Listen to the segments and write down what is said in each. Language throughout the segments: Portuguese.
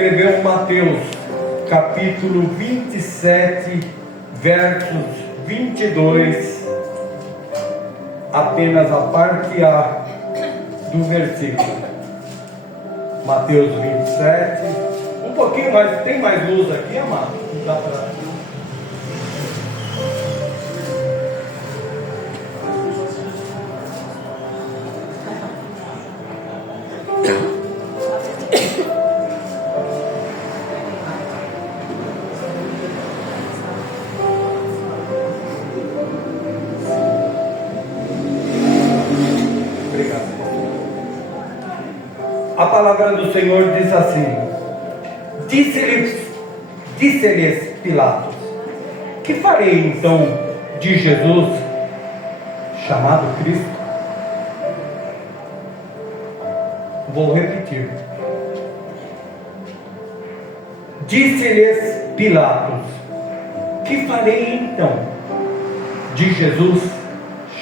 escreveu Mateus, capítulo 27, versos 22, apenas a parte A do versículo. Mateus 27, um pouquinho mais, tem mais luz aqui, amado? Não dá pra... A palavra do Senhor diz assim: Disse-lhes Pilatos: que farei então de Jesus, chamado Cristo? Vou repetir. Disse-lhes Pilatos: que farei então de Jesus,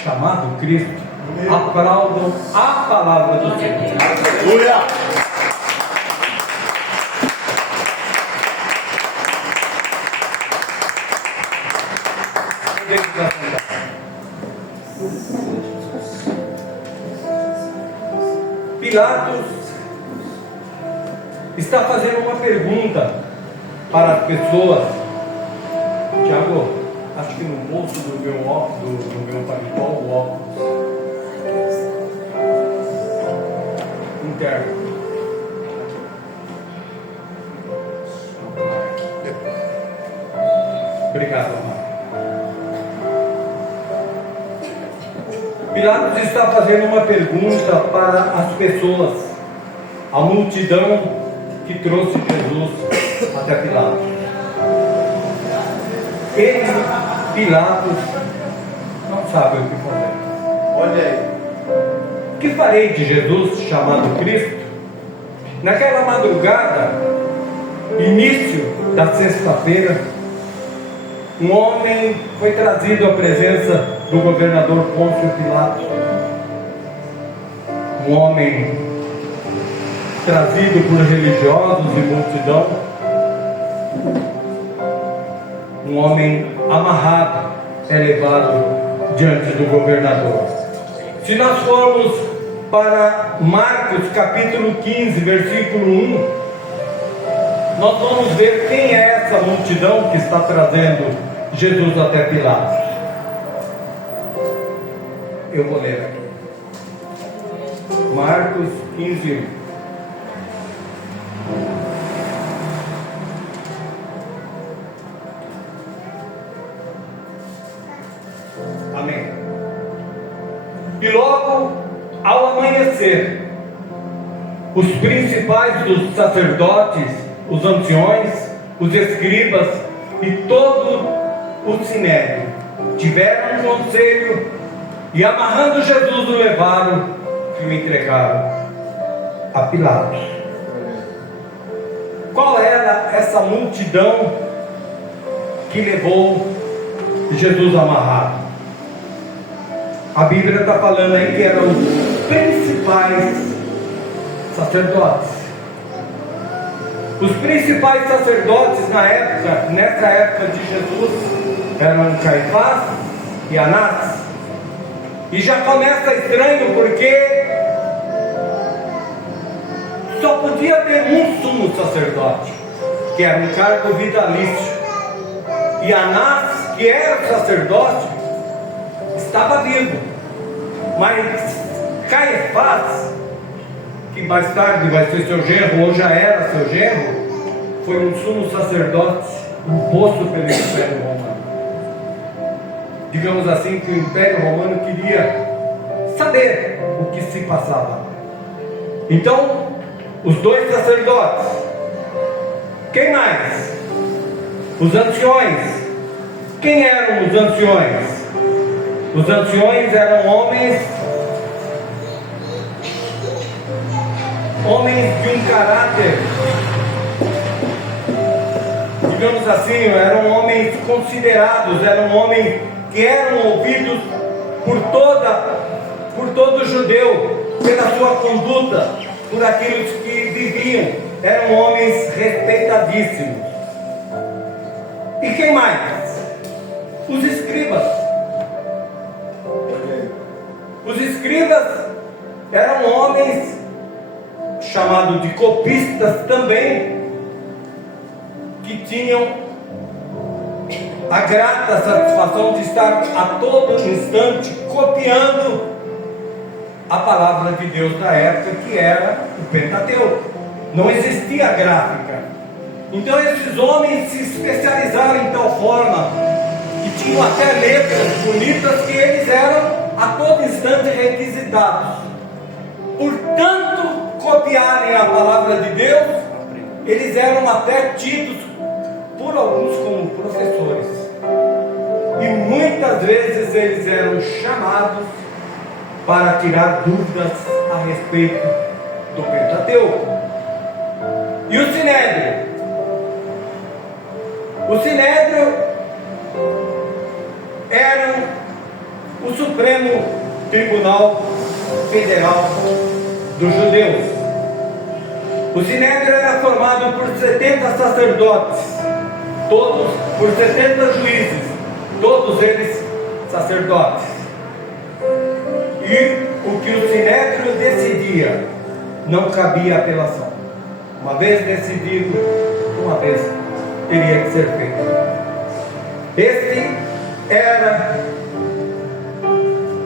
chamado Cristo? Aplaudam a palavra do Senhor. Aleluia! Pilatos está fazendo uma pergunta para as pessoas. Tiago, acho que no bolso do meu óculos, do meu paletó, o óculos interno. Obrigado, amado. Pilatos está fazendo uma pergunta para as pessoas, a multidão que trouxe Jesus até Pilatos. Ele, Pilatos, não sabe o que fazer. Olha aí. Que farei de Jesus, chamado Cristo? Naquela madrugada, início da sexta-feira, um homem foi trazido à presença do governador Pôncio Pilatos. Um homem trazido por religiosos e multidão. Um homem amarrado é levado diante do governador. Se nós formos para Marcos capítulo 15, versículo 1, nós vamos ver quem é essa multidão que está trazendo Jesus até Pilatos. Eu vou ler aqui. Marcos 15, 1. Amém. E logo ao amanhecer, os principais dos sacerdotes, os anciões, os escribas e todo o sinédrio tiveram um conselho e, amarrando Jesus, o levaram e o entregaram a Pilatos. Qual era essa multidão que levou Jesus amarrado? A Bíblia está falando aí que eram os principais sacerdotes. Os principais sacerdotes nessa época de Jesus, eram Caifás e Anás. E já começa estranho porque só podia ter um sumo sacerdote, que era um cargo vitalício. E Anás, que era sacerdote, estava vivo. Mas Caifás, que mais tarde vai ser seu genro, ou já era seu genro, foi um sumo sacerdote imposto pelo Império Romano. Digamos assim que o Império Romano queria saber o que se passava. Então, os dois sacerdotes. Quem mais? Os anciões. Quem eram os anciões? Os anciões eram homens de um caráter, digamos assim, eram homens considerados, eram homens que eram ouvidos por todo judeu, pela sua conduta, por aqueles que viviam eram homens respeitadíssimos. E quem mais? Os escribas. Os escribas eram homens chamados de copistas também, que tinham a grata satisfação de estar a todo instante copiando a palavra de Deus da época, que era o Pentateuco. Não existia gráfica. Então esses homens se especializaram em tal forma que tinham até letras bonitas, que eles eram a todo instante requisitados. Por tanto copiarem a palavra de Deus, eles eram até tidos por alguns como professores. E muitas vezes eles eram chamados para tirar dúvidas a respeito do Pentateuco. E o Sinédrio? O Sinédrio era o Supremo Tribunal Federal dos Judeus. O Sinédrio era formado por 70 sacerdotes, todos por 70 juízes, todos eles sacerdotes. E o que o Sinédrio decidia, não cabia apelação. Uma vez decidido, uma vez teria que ser feito. Esse era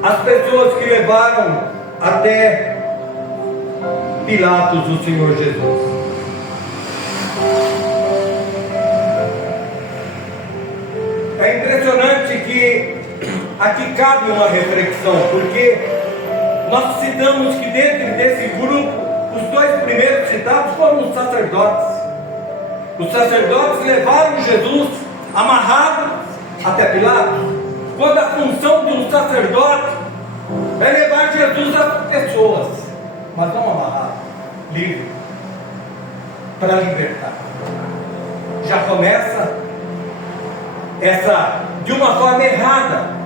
as pessoas que levaram até Pilatos o Senhor Jesus. É impressionante que aqui cabe uma reflexão, porque nós citamos que dentro desse grupo, os dois primeiros citados foram os sacerdotes. Os sacerdotes levaram Jesus amarrado até Pilatos, quando a função de um sacerdote é levar Jesus às pessoas, mas não amarrado, livre, para libertar. Já começa de uma forma errada.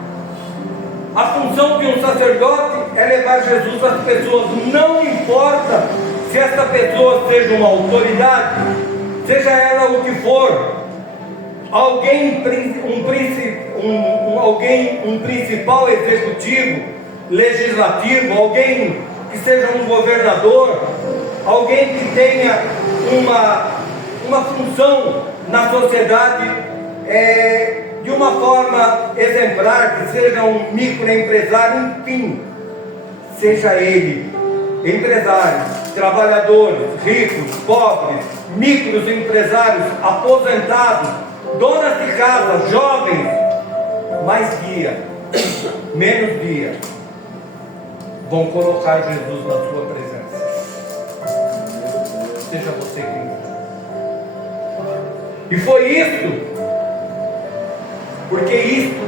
A função de um sacerdote é levar Jesus às pessoas, não importa se essa pessoa seja uma autoridade, seja ela o que for, um principal executivo, legislativo, alguém que seja um governador, alguém que tenha uma função na sociedade de uma forma exemplar, que seja um microempresário, enfim, seja ele empresários, trabalhadores, ricos, pobres, microempresários, aposentados, donas de casa, jovens, mais guia, menos guia, vão colocar Jesus na sua presença. Seja você quem. E foi isso, porque isto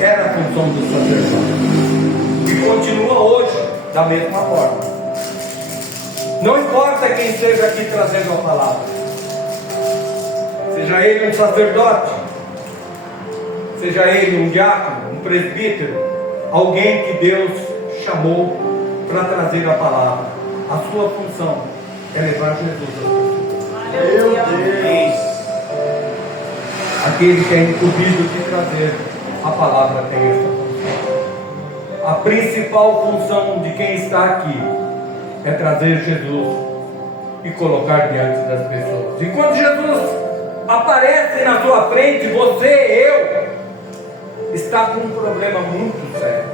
era a função do sacerdote, e continua hoje da mesma forma. Não importa quem esteja aqui trazendo a palavra, seja ele um sacerdote, seja ele um diácono, um presbítero, alguém que Deus chamou para trazer a palavra. A sua função é levar Jesus a Meu Deus. aquele que é incumbido de trazer a palavra tem essa função. A principal função de quem está aqui é trazer Jesus e colocar diante das pessoas. E quando Jesus aparece na sua frente, você, está com um problema muito sério.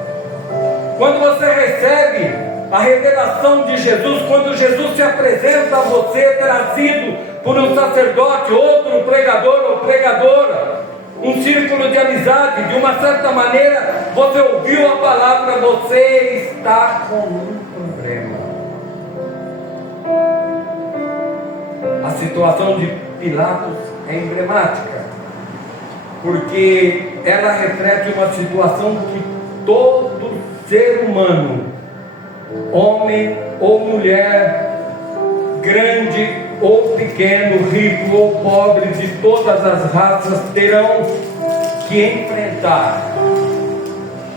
Quando você recebe a revelação de Jesus, quando Jesus se apresenta a você, trazido por um sacerdote, outro pregador ou pregadora, um círculo de amizade, de uma certa maneira, você ouviu a palavra, você está com um problema. A situação de Pilatos é emblemática, porque ela reflete uma situação que todo ser humano, homem ou mulher, grande ou pequeno, rico ou pobre, de todas as raças, terão que enfrentar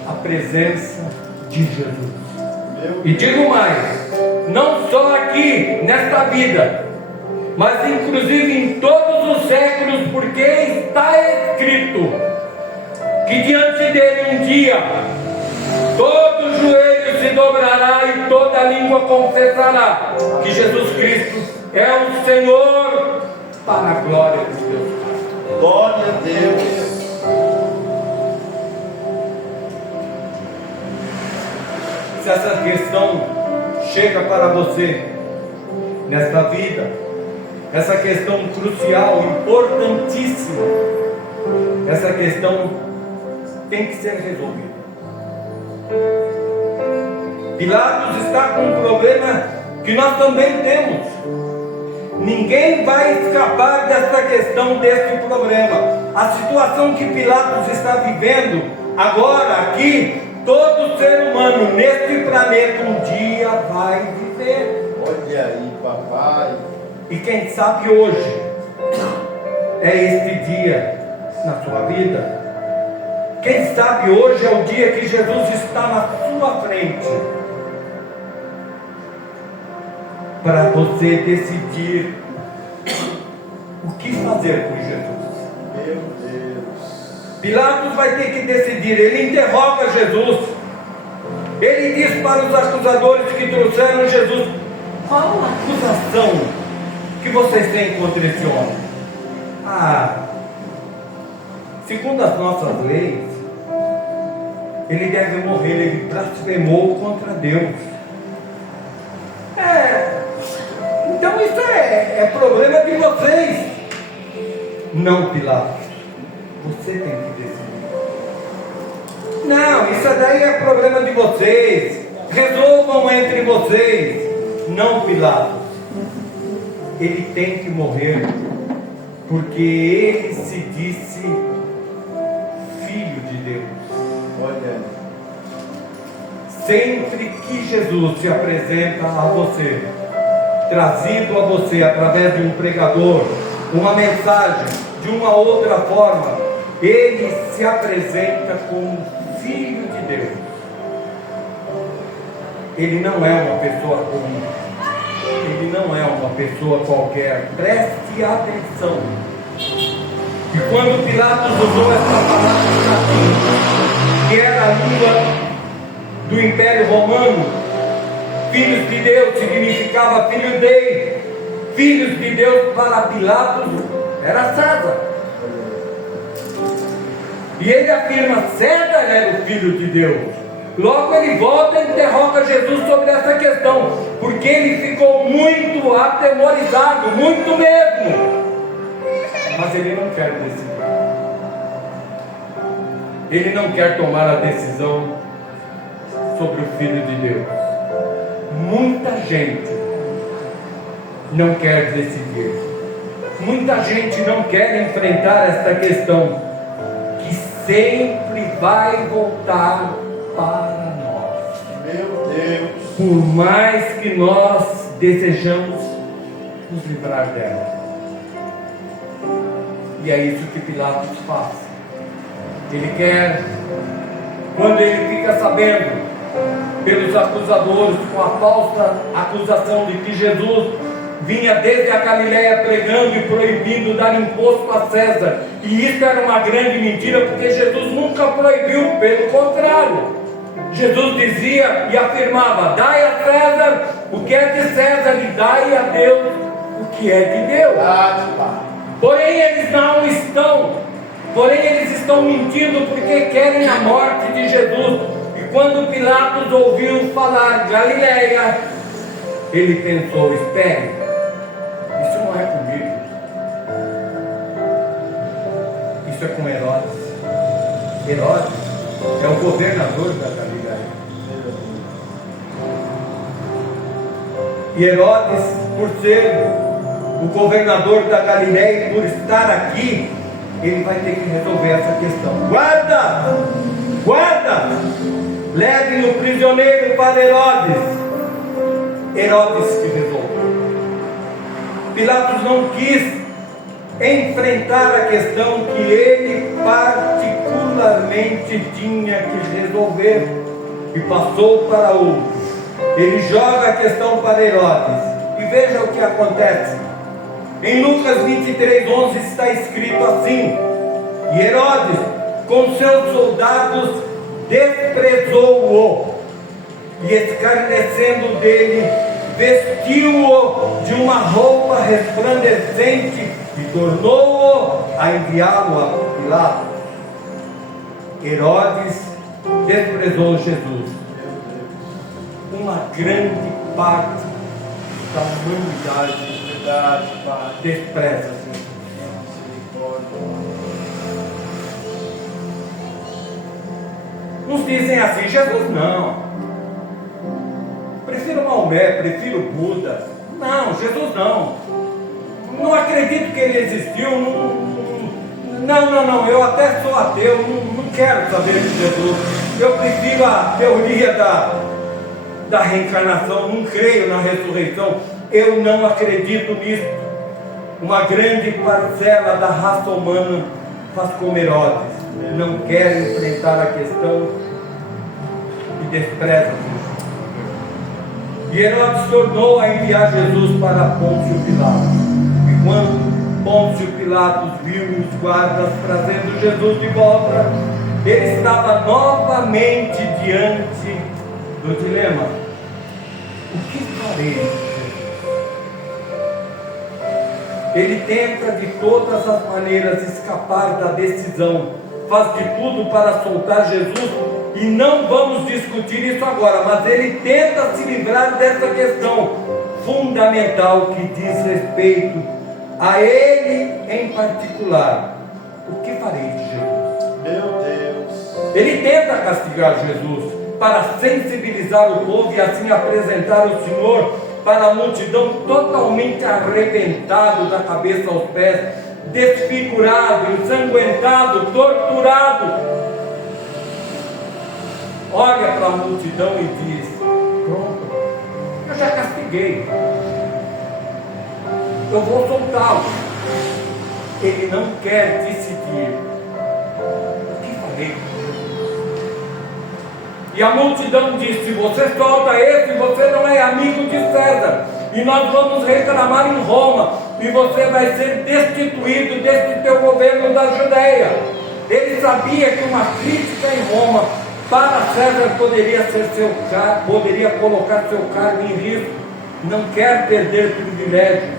a presença de Jesus. E digo mais, não só aqui, nesta vida, mas inclusive em todos os séculos, porque está escrito que diante dele um dia todo joelho se dobrará e toda língua confessará que Jesus Cristo é o Senhor, para a glória de Deus. Glória a Deus. Se essa questão chega para você nesta vida, essa questão crucial, importantíssima, essa questão tem que ser resolvida. Pilatos está com um problema que nós também temos. Ninguém vai escapar dessa questão, desse problema. A situação que Pilatos está vivendo agora, aqui, todo ser humano neste planeta um dia vai viver. Olha aí, papai. E quem sabe hoje é este dia na sua vida. Quem sabe hoje é o dia que Jesus está na sua frente, para você decidir o que fazer com Jesus. Meu Deus. Pilatos vai ter que decidir. Ele interroga Jesus. Ele diz para os acusadores que trouxeram Jesus: qual a acusação que vocês têm contra esse homem? Segundo as nossas leis, ele deve morrer. Ele blasfemou contra Deus. Então isso é problema de vocês. Não, Pilatos, você tem que decidir. Não, isso daí é problema de vocês. Resolvam entre vocês. Não, Pilatos, ele tem que morrer, porque ele se disse filho de Deus. Olha aí. Sempre que Jesus se apresenta a você, trazido a você através de um pregador, uma mensagem, de uma outra forma, ele se apresenta como filho de Deus. Ele não é uma pessoa comum, ele não é uma pessoa qualquer. Preste atenção. E quando Pilatos usou essa palavra em latim, que era a língua do Império Romano, filhos de Deus significava filho dele. Filhos de Deus para Pilatos era César. E ele afirma: César era o filho de Deus. Logo ele volta e interroga Jesus sobre essa questão, porque ele ficou muito atemorizado, muito mesmo. Mas ele não quer decidir. Ele não quer tomar a decisão sobre o Filho de Deus. Muita gente não quer decidir. Muita gente não quer enfrentar esta questão, que sempre vai voltar para nós. Meu Deus. Por mais que nós desejamos nos livrar dela. E é isso que Pilatos faz. Ele quer, quando ele fica sabendo pelos acusadores, com a falsa acusação de que Jesus vinha desde a Galileia pregando e proibindo dar imposto a César, e isso era uma grande mentira, porque Jesus nunca proibiu, pelo contrário, Jesus dizia e afirmava: dai a César o que é de César e dai a Deus o que é de Deus. Porém eles estão mentindo, porque querem a morte de Jesus. E quando Pilatos ouviu falar Galileia, ele pensou: espere, isso não é comigo, isso é com Herodes. Herodes é o governador da Galileia. E Herodes, por ser o governador da Galileia, por estar aqui, ele vai ter que resolver essa questão. Guarda! Guarda! Levem o prisioneiro para Herodes. Herodes que resolveu. Pilatos não quis enfrentar a questão que ele particularmente tinha que resolver, e passou para outro. ele joga a questão para Herodes. E veja o que acontece. Em Lucas 23:11 está escrito assim: e Herodes, com seus soldados, desprezou-o, e escarnecendo dele, vestiu-o de uma roupa resplandecente e tornou-o a enviá-lo a Pilatos. Herodes desprezou Jesus. Uma grande parte da humanidade Verdade, Pai. despreza Jesus. Misericórdia. Uns dizem assim: Jesus não, prefiro Maomé, prefiro Buda. Não, Jesus não. Não acredito que ele existiu. Não, eu até sou ateu, não quero saber de Jesus. Eu prefiro a teoria da reencarnação, não creio na ressurreição. Eu não acredito nisso. Uma grande parcela da raça humana faz como Herodes, não quer enfrentar a questão e despreza Jesus. E Herodes tornou a enviar Jesus para Pôncio Pilatos. E quando Pôncio Pilatos viu os guardas trazendo Jesus de volta, ele estava novamente diante do dilema: o que farei, Jesus? Ele tenta de todas as maneiras escapar da decisão, faz de tudo para soltar Jesus, e não vamos discutir isso agora, mas ele tenta se livrar dessa questão fundamental que diz respeito a ele em particular. O que farei de Jesus? Meu Deus. Ele tenta castigar Jesus para sensibilizar o povo e assim apresentar o Senhor para a multidão totalmente arrebentado da cabeça aos pés, desfigurado, ensanguentado, torturado. Olha para a multidão e diz: pronto, eu já castiguei, eu vou soltá-lo. Ele não quer decidir. O que farei? E a multidão disse: se você solta esse, você não é amigo de César, e nós vamos reclamar em Roma, e você vai ser destituído desse teu governo da Judéia. Ele sabia que uma crítica em Roma para César poderia colocar seu cargo em risco. Não quer perder privilégio,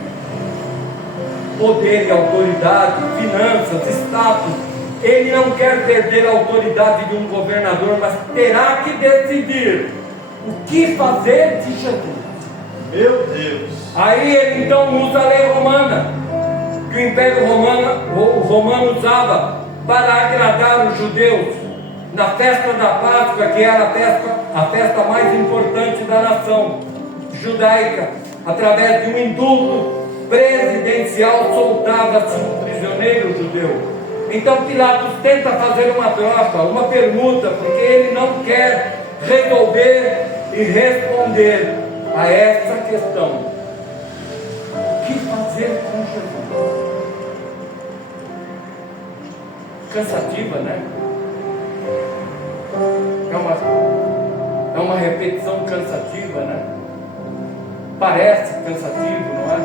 poder e autoridade, finanças, status. Ele não quer perder a autoridade de um governador, mas terá que decidir o que fazer de Jesus. Meu Deus. Aí ele então usa a lei romana, que o Império Romano usava para agradar os judeus na festa da Páscoa, que era a festa mais importante da nação judaica. Através de um indulto presidencial soltava-se um prisioneiro judeu. Então Pilatos tenta fazer uma troca, uma permuta, porque ele não quer resolver e responder a essa questão: o que fazer com Jesus? Cansativa, né? É uma repetição cansativa, né? Parece cansativo, não é?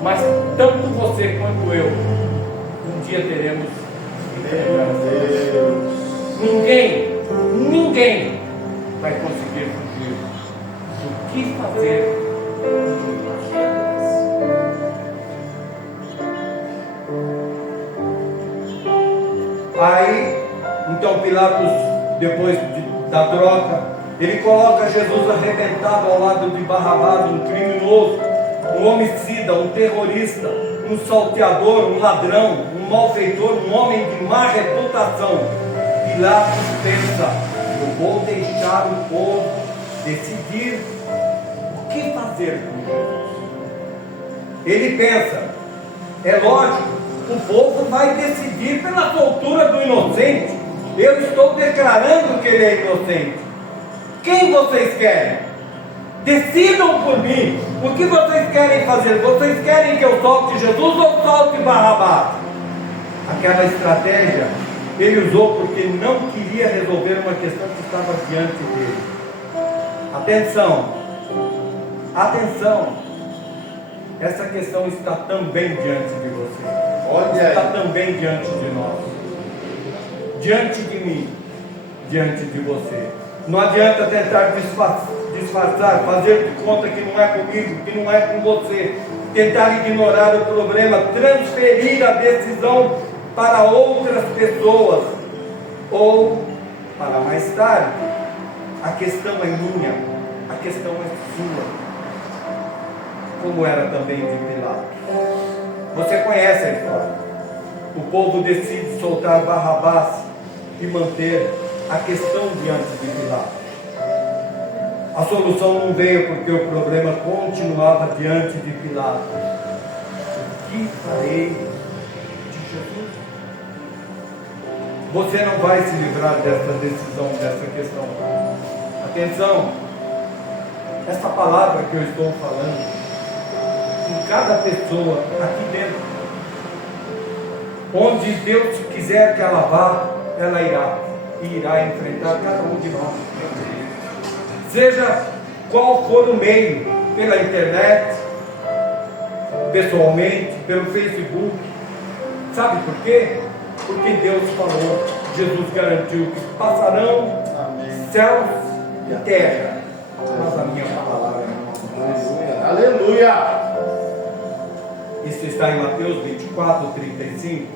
Mas tanto você quanto eu um dia teremos que Meu Deus. Ninguém vai conseguir fugir do que fazer. Aí, então Pilatos, depois da troca, ele coloca Jesus arrebentado ao lado de Barrabás, um criminoso, um homicida, um terrorista, um salteador, um ladrão, um malfeitor, um homem de má reputação. Pilatos pensa: eu vou deixar o povo decidir o que fazer com Jesus. Ele pensa: é lógico, o povo vai decidir pela soltura do inocente. Eu estou declarando que ele é inocente. Quem vocês querem? Decidam por mim. O que vocês querem fazer? Vocês querem que eu solte Jesus ou solte Barrabás? Aquela estratégia ele usou porque não queria resolver uma questão que estava diante dele. Atenção, atenção, essa questão está também diante de você, Olha está aí. também diante de nós, diante de mim, diante de você. Não adianta tentar disfarçar, fazer de conta que não é comigo, que não é com você, tentar ignorar o problema, transferir a decisão para outras pessoas, ou para mais tarde. A questão é minha, a questão é sua, como era também de Pilatos. Você conhece a história. O povo decide soltar Barrabás e manter a questão diante de Pilatos. A solução não veio porque o problema continuava diante de Pilatos. O que farei de Jesus? Você não vai se livrar dessa decisão, dessa questão. Atenção, essa palavra que eu estou falando, em cada pessoa aqui dentro, onde Deus quiser que ela vá, ela irá, e irá enfrentar cada um de nós. Seja qual for o meio, pela internet, pessoalmente, pelo Facebook. Sabe por quê? Porque Deus falou, Jesus garantiu que passarão Amém. céus e terra, mas a minha palavra não. Aleluia. Isso está em Mateus 24:35.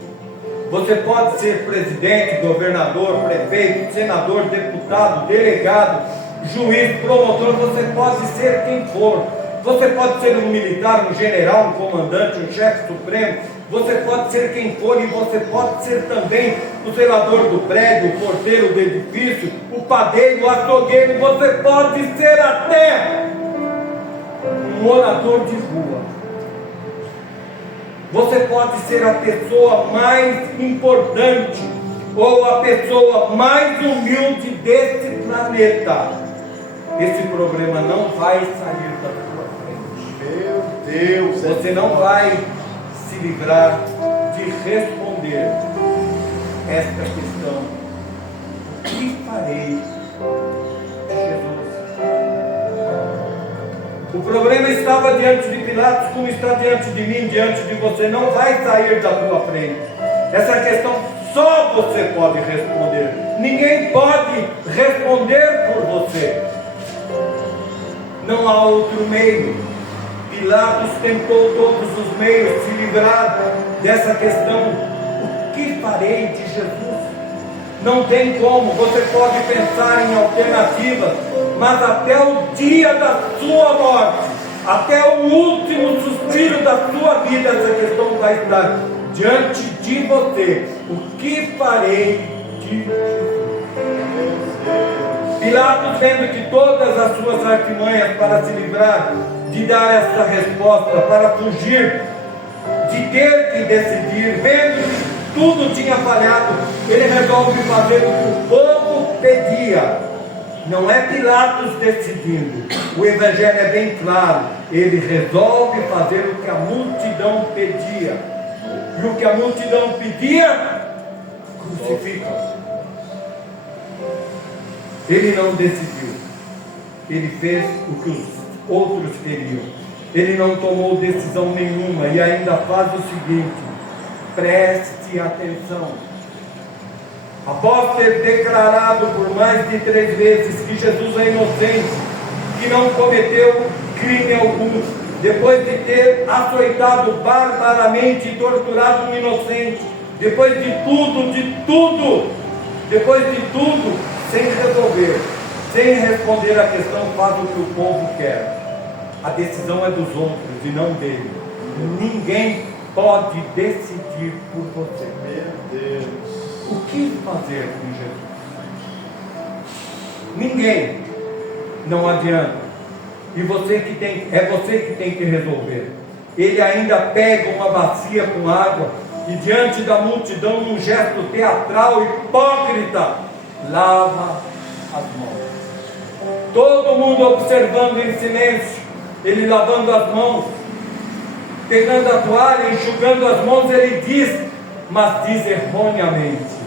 Você pode ser presidente, governador, prefeito, senador, deputado, delegado, juiz, promotor, você pode ser quem for. Você pode ser um militar, um general, um comandante, um chefe supremo. Você pode ser quem for, e você pode ser também o zelador do prédio, o porteiro do edifício, o padeiro, o açougueiro. Você pode ser até um morador de rua. Você pode ser a pessoa mais importante ou a pessoa mais humilde desse planeta. Esse problema não vai sair da tua frente. Meu Deus. Você não vai se livrar de responder esta questão: o que farei de Jesus? O problema estava diante de Pilatos, como está diante de mim, diante de você. Não vai sair da tua frente. Essa questão só você pode responder. Ninguém pode responder por você. Não há outro meio. Pilatos tentou todos os meios se livrar dessa questão: o que farei de Jesus? Não tem como. Você pode pensar em alternativas, mas até o dia da sua morte, até o último suspiro da sua vida, essa questão vai estar diante de você: o que farei de Jesus? Pilatos, vendo que todas as suas artimanhas para se livrar de dar essa resposta, para fugir de ter que decidir, vendo que tudo tinha falhado, ele resolve fazer o que o povo pedia. Não é Pilatos decidindo, o Evangelho é bem claro. Ele resolve fazer o que a multidão pedia, e o que a multidão pedia, crucifica. Ele não decidiu, ele fez o que os outros queriam. Ele não tomou decisão nenhuma e ainda faz o seguinte: preste atenção. Após ter declarado por mais de 3 vezes que Jesus é inocente, que não cometeu crime algum, depois de ter açoitado barbaramente e torturado um inocente, depois de tudo, sem resolver, sem responder à questão, faz o que o povo quer. A decisão é dos outros e não dele. Ninguém pode decidir por você. Meu Deus. O que fazer com Jesus? Ninguém. Não adianta. E você que tem, é você que tem que resolver. Ele ainda pega uma bacia com água e diante da multidão, num gesto teatral, hipócrita, lava as mãos. Todo mundo observando em silêncio, ele lavando as mãos, pegando a toalha, enxugando as mãos. Ele diz, mas diz erroneamente.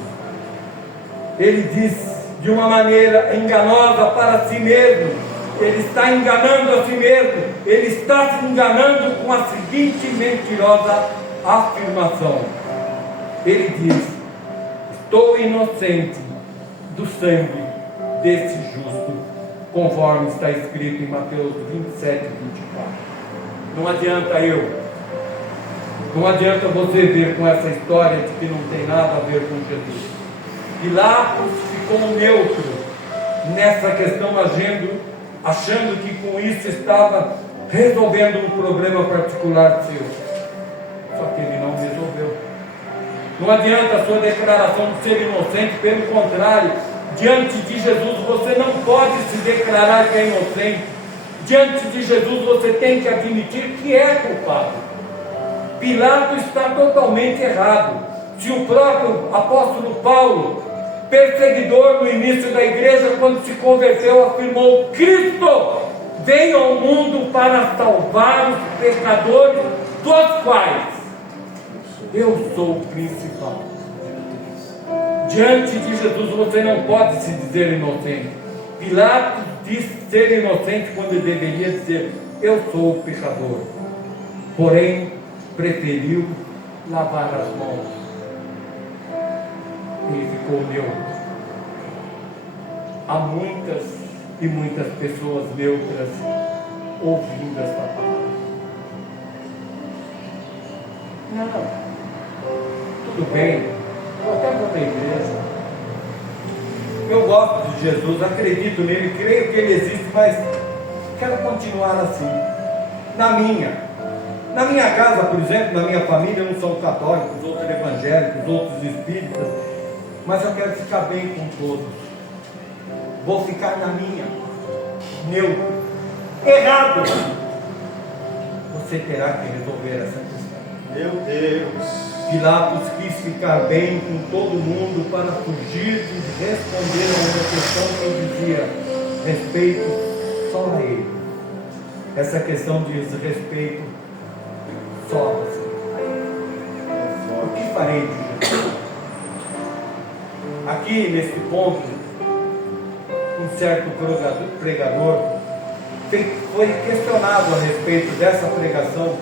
Ele diz de uma maneira enganosa para si mesmo. ele está enganando a si mesmo, ele está se enganando com a seguinte mentirosa afirmação. Ele diz: estou inocente do sangue desse justo, conforme está escrito em Mateus 27, 24. Não adianta não adianta você ver com essa história de que não tem nada a ver com Jesus. Pilatos ficou neutro nessa questão, achando que com isso estava resolvendo um problema particular seu. Só que ele não resolveu. Não adianta a sua declaração de ser inocente, pelo contrário, diante de Jesus você não pode se declarar que é inocente. Diante de Jesus você tem que admitir que é culpado. Pilatos está totalmente errado. Se o próprio apóstolo Paulo, perseguidor no início da igreja, quando se converteu, afirmou: Cristo veio ao mundo para salvar os pecadores, dos quais eu sou o principal. Diante de Jesus você não pode se dizer inocente. Pilatos disse ser inocente quando ele deveria dizer: eu sou o pecador. Porém, preferiu lavar as mãos. Ele ficou neutro. Há muitas e muitas pessoas neutras ouvindo esta palavra. Não, tudo bem, eu até vou para a igreja. Eu gosto de Jesus, acredito nele, creio que ele existe, mas quero continuar assim. Na minha casa, por exemplo, na minha família, não são católicos, outros evangélicos, outros espíritas, mas eu quero ficar bem com todos. Vou ficar na minha, neutro, errado. Você terá que resolver essa questão. Meu Deus. Pilatos quis ficar bem com todo mundo para fugir de responder a uma questão que dizia respeito só a ele. Essa questão diz respeito só a você. O que farei de Jesus? Aqui nesse ponto, um certo pregador foi questionado a respeito dessa pregação,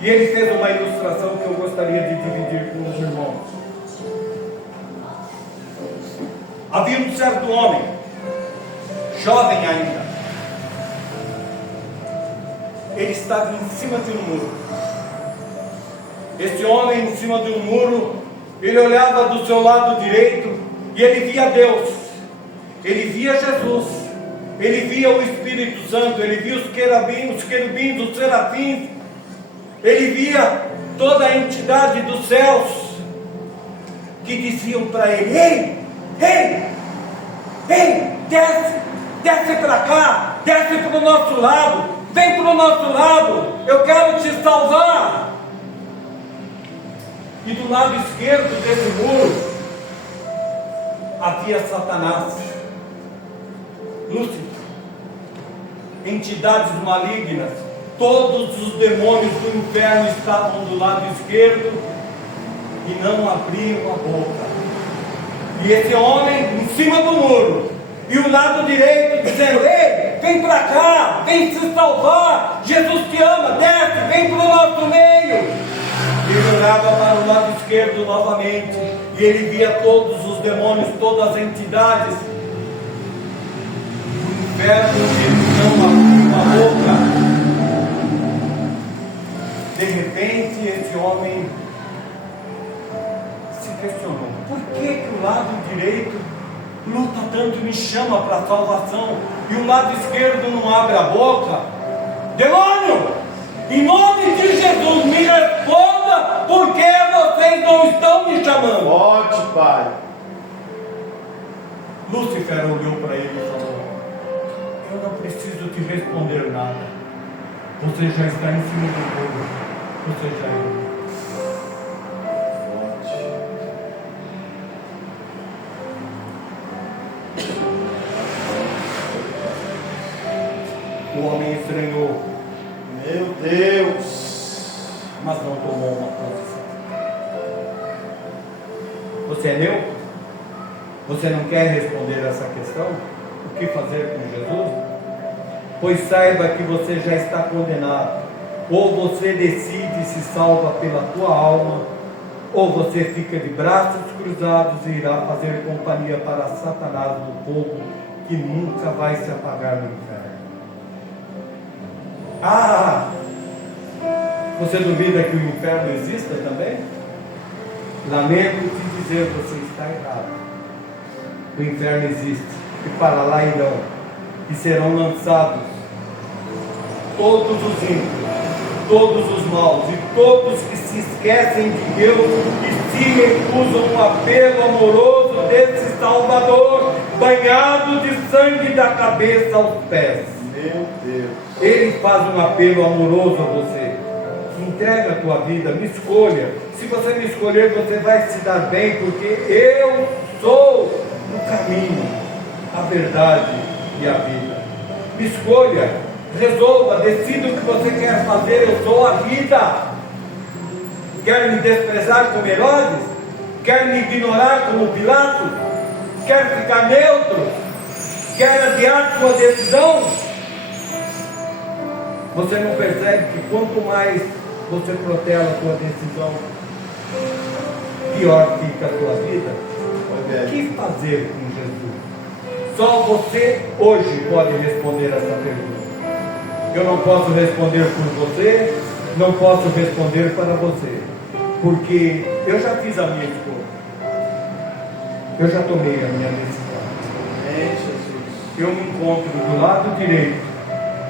e ele fez uma ilustração que eu gostaria de dividir com os irmãos. Havia um certo homem, jovem ainda. Ele estava em cima de um muro. Este homem em cima de um muro, ele olhava do seu lado direito e ele via Deus, ele via Jesus, ele via o Espírito Santo, ele via os querubins, os serafins, ele via toda a entidade dos céus que diziam para ele: ei, desce para cá, desce para o nosso lado, vem para o nosso lado, eu quero te salvar. E do lado esquerdo desse muro havia Satanás, Lúcifer, entidades malignas, todos os demônios do inferno estavam do lado esquerdo e não abriam a boca. E esse homem em cima do muro, e o lado direito dizendo: ei, vem para cá, vem se salvar, Jesus te ama, desce, vem para o nosso meio. Ele olhava para o lado esquerdo novamente, e ele via todos os demônios, todas as entidades do inferno, e ele não abriu a boca. De repente, esse homem se questionou: por que o lado direito luta tanto e me chama para a salvação, e o lado esquerdo não abre a boca? Demônio, em nome de Jesus, me responda, por que vocês não estão me chamando? Volte, Pai. Lúcifer olhou para ele e falou: eu não preciso te responder nada, você já está em cima do fogo, você já é. O homem estranhou, Meu Deus. mas não tomou uma posição. Você é neutro? Você não quer responder essa questão? O que fazer com Jesus? pois saiba que você já está condenado. Ou você decide e se salva pela tua alma, ou você fica de braços cruzados e irá fazer companhia para Satanás no fogo que nunca vai se apagar no inferno. Ah! Você duvida que o inferno exista também? Lamento te dizer, você está errado. O inferno existe, e para lá irão, e serão lançados todos os ímpios, todos os maus, e todos que se esquecem de Deus e se recusam um apelo amoroso desse Salvador, banhado de sangue da cabeça aos pés. Meu Deus. Ele faz um apelo amoroso a você. Entrega a tua vida, me escolha. Se você me escolher, você vai se dar bem, porque eu sou o caminho, a verdade e a vida. Me escolha, resolva, decida o que você quer fazer. Eu sou a vida. Quer me desprezar como Herodes? Quer me ignorar como Pilatos? Quer ficar neutro? Quer adiar sua decisão? Você não percebe que quanto mais você protela a sua decisão, pior fica a sua vida? O que fazer com Jesus? Só você hoje pode responder essa pergunta. Eu não posso responder por você, não posso responder para você, porque eu já fiz a minha escolha. Eu já tomei a minha decisão. Amém, Jesus. Eu me encontro do lado direito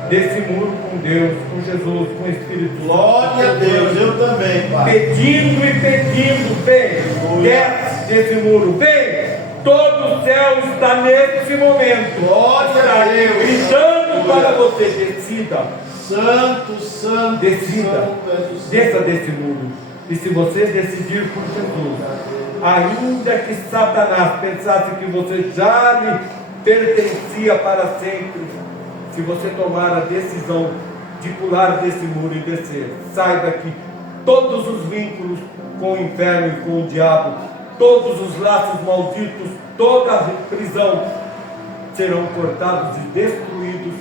desse muro com Deus, com Jesus, com o Espírito Santo. Glória a Deus, eu também, Pai. Pedindo e pedindo, vem, desce desse muro, vem. Todo o céu está nesse momento. Glória a Deus. Gritando para você, decida. Santo, santo, Decida, santo é do Senhor. desça desse muro. E se você decidir por Jesus, ainda que Satanás pensasse que você já lhe pertencia para sempre, se você tomar a decisão de pular desse muro e descer, saiba que todos os vínculos com o inferno e com o diabo, todos os laços malditos, toda a prisão serão cortados e destruídos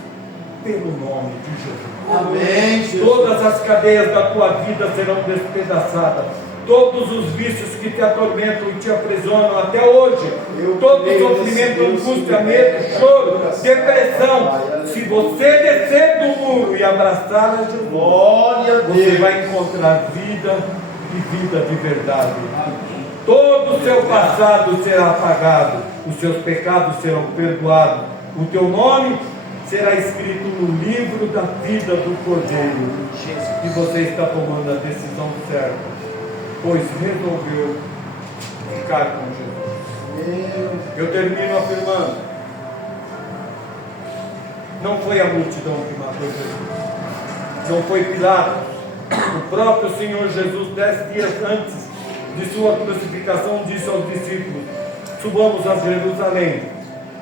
pelo nome de Jesus. Amém, Jesus. Todas as cadeias da tua vida serão despedaçadas. Todos os vícios que te atormentam e te aprisionam até hoje, todo sofrimento, angústia, medo, choro, depressão, se você descer do muro e abraçar a Jesus, Glória a você Deus. vai encontrar vida e vida de verdade. Todo o seu passado será apagado, os seus pecados serão perdoados, o teu nome será escrito no livro da vida do Cordeiro. E você está tomando a decisão certa, pois resolveu ficar com Jesus. Eu termino afirmando: não foi a multidão que matou Jesus, não foi Pilatos. O próprio Senhor Jesus, 10 dias antes de sua crucificação, disse aos discípulos: subamos a Jerusalém,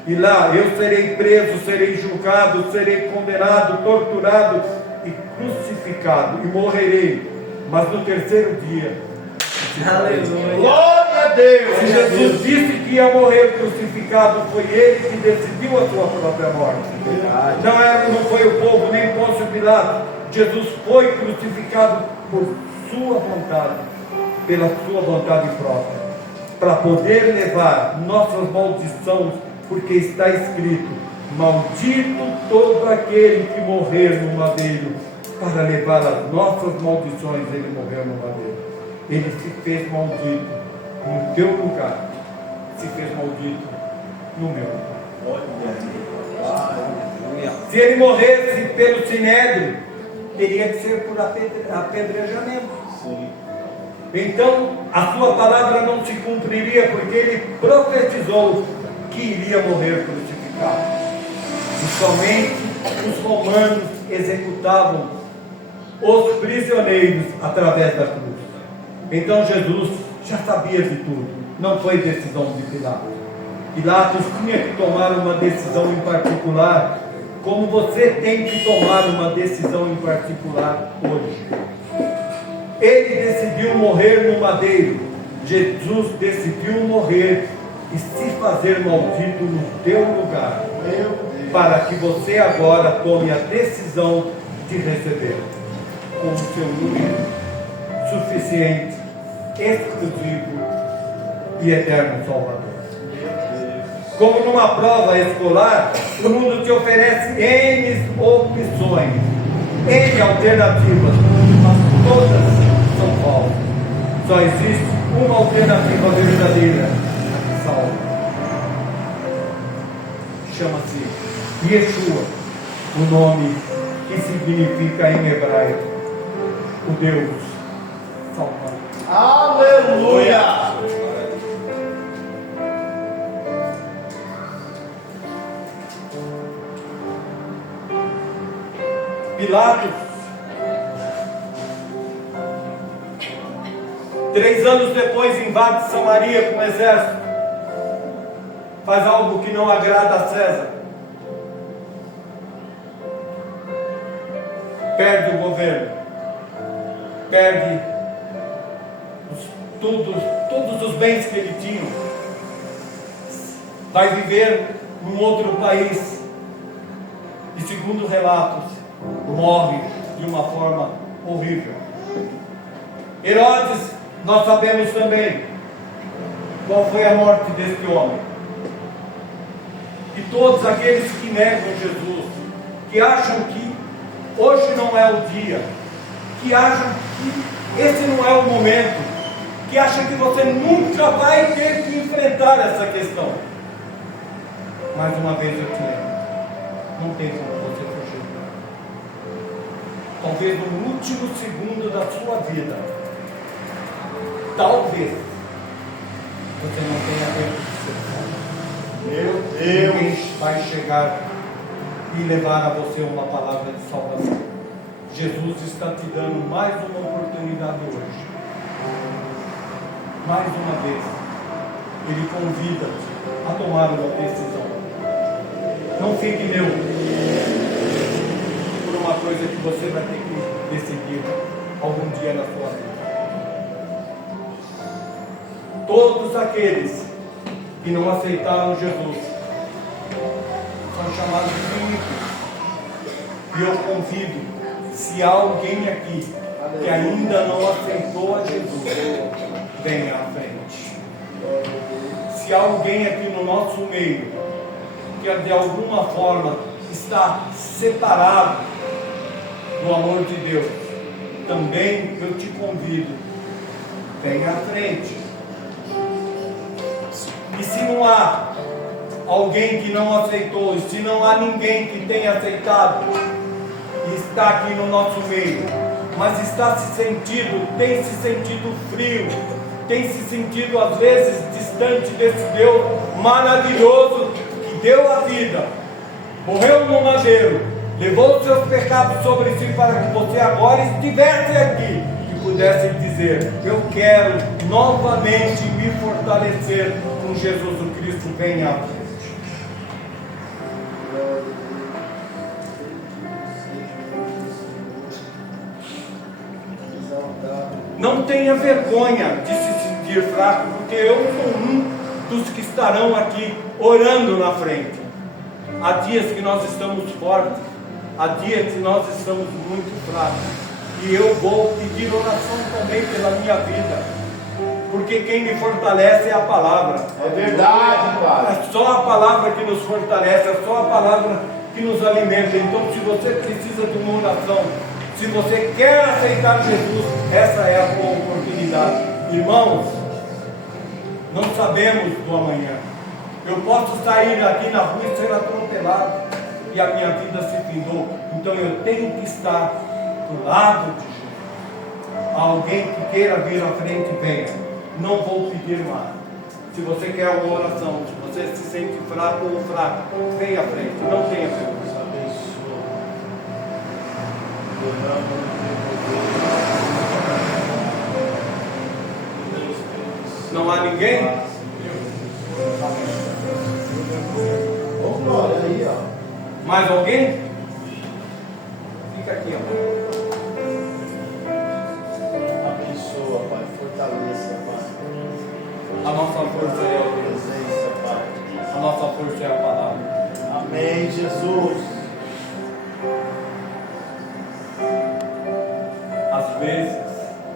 e lá eu serei preso, serei julgado, serei condenado, torturado e crucificado, e morrerei, mas no terceiro dia. Aleluia. Glória a Deus. Se Jesus disse que ia morrer crucificado, foi ele que decidiu a sua própria morte. Não foi o povo, nem Pôncio Pilatos. Jesus foi crucificado por sua vontade, pela sua vontade própria, para poder levar nossas maldições, porque está escrito: maldito todo aquele que morrer no madeiro. Para levar as nossas maldições, ele morreu no madeiro. Ele se fez maldito no teu lugar, se fez maldito no meu lugar. Se ele morresse pelo sinédrio, teria que ser por apedrejamento. Sim. Então a sua palavra não se cumpriria, porque ele profetizou que iria morrer crucificado. E somente os romanos executavam os prisioneiros através da cruz. Então Jesus já sabia de tudo. Não foi decisão de Pilatos. Pilatos tinha que tomar uma decisão em particular, como você tem que tomar uma decisão em particular hoje. Ele decidiu morrer no madeiro. Jesus decidiu morrer e se fazer maldito no teu lugar. Meu Deus. para que você agora tome a decisão de receber como seu único, suficiente, exclusivo e eterno Salvador. Como numa prova escolar, o mundo te oferece N opções, N alternativas, mas todas são falsas. Só existe uma alternativa verdadeira, a que salva. Chama-se Yeshua, o nome que significa em hebraico o Deus Salvador. Aleluia! Pilatos, 3 anos depois, invade Samaria com o exército, faz algo que não agrada a César, perde o governo, perde todos os bens que ele tinha, vai viver num outro país e, segundo relatos, morre de uma forma horrível. Herodes, nós sabemos também qual foi a morte deste homem. E todos aqueles que negam Jesus, que acham que hoje não é o dia, que acham que esse não é o momento, que acham que você nunca vai ter que enfrentar essa questão. Mais uma vez eu te lembro, não tem como você fugir. Talvez no último segundo da sua vida, talvez você não tenha tempo de ser salvo. Meu Deus! Ninguém vai chegar e levar a você uma palavra de salvação. Jesus está te dando mais uma oportunidade hoje. Mais uma vez, Ele convida-te a tomar uma decisão. Não fique neutro por uma coisa que você vai ter que decidir algum dia na sua vida. Todos aqueles que não aceitaram Jesus são chamados de ímpios. E eu convido, se há alguém aqui que ainda não aceitou a Jesus, venha à frente. Se há alguém aqui no nosso meio que de alguma forma está separado do amor de Deus, também eu te convido, venha à frente. E se não há alguém que não aceitou, e se não há ninguém que tenha aceitado e está aqui no nosso meio, mas está tem se sentido frio, tem se sentido às vezes distante desse Deus maravilhoso que deu a vida, morreu no madeiro, levou os seus pecados sobre si para que você agora estivesse aqui e pudesse dizer: eu quero novamente me fortalecer com Jesus o Cristo. Venha à frente. Não tenha vergonha de se sentir fraco, porque eu sou um dos que estarão aqui orando na frente. Há dias que nós estamos fortes, há dias que nós estamos muito fracos, e eu vou pedir oração também pela minha vida, porque quem me fortalece é a palavra. É verdade, Pai. É só a palavra que nos fortalece, é só a palavra que nos alimenta. Então, se você precisa de uma oração, se você quer aceitar Jesus, essa é a sua oportunidade. Irmãos, não sabemos do amanhã. Eu posso sair daqui na rua e ser atropelado, e a minha vida se findou. Então eu tenho que estar do lado de Jesus. Alguém que queira vir à frente, venha. Não vou pedir mais. Se você quer uma oração, se você se sente fraco ou fraco, venha à frente. Não tenha vergonha. Não há ninguém? Ô, glória, aí, ó. Mais alguém? Fica aqui, ó. Abençoa, Pai. Fortaleça, Pai. A nossa força é o Deus. Presença, Pai. A nossa força é a palavra. Amém, Jesus. Às vezes,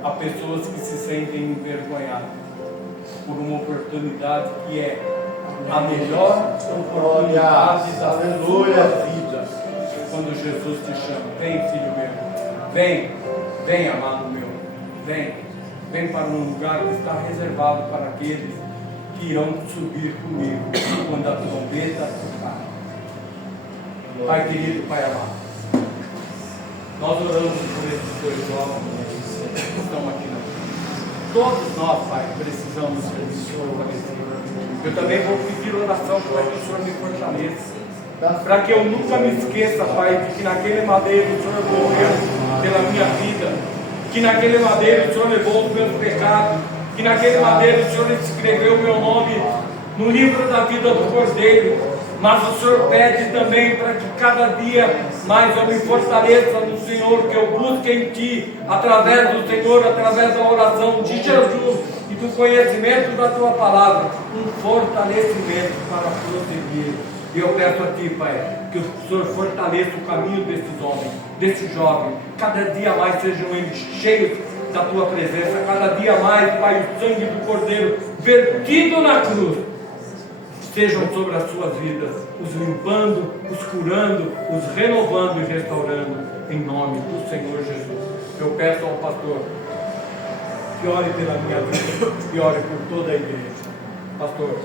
há pessoas que se sentem envergonhadas por uma oportunidade que é a melhor oportunidade da sua vida. Quando Jesus te chama, vem, filho meu, vem, amado meu, vem para um lugar que está reservado para aqueles que irão subir comigo quando a trombeta tocar. Pai querido, Pai amado, nós oramos por esses dois jovens que estão aqui na frente. Todos nós, Pai, precisamos do Senhor fortalecer. Eu também vou pedir oração para que o Senhor me fortaleça. Para que eu nunca me esqueça, Pai, de que naquele madeiro o Senhor morreu pela minha vida, que naquele madeiro o Senhor levou os meus pecados, que naquele madeiro o Senhor escreveu o meu nome no livro da vida do Cordeiro. Mas o Senhor pede também para que cada dia mais eu me fortaleça no Senhor, que eu busque em Ti, através do Senhor, através da oração de Jesus e do conhecimento da Tua palavra, um fortalecimento para prosseguir. E eu peço a Ti, Pai, que o Senhor fortaleça o caminho desses homens, desses jovens, cada dia mais sejam eles cheios da Tua presença, cada dia mais, Pai, o sangue do Cordeiro vertido na cruz, sejam sobre as suas vidas, os limpando, os curando, os renovando e restaurando, em nome do Senhor Jesus. Eu peço ao pastor que ore pela minha vida e ore por toda a igreja. Pastor,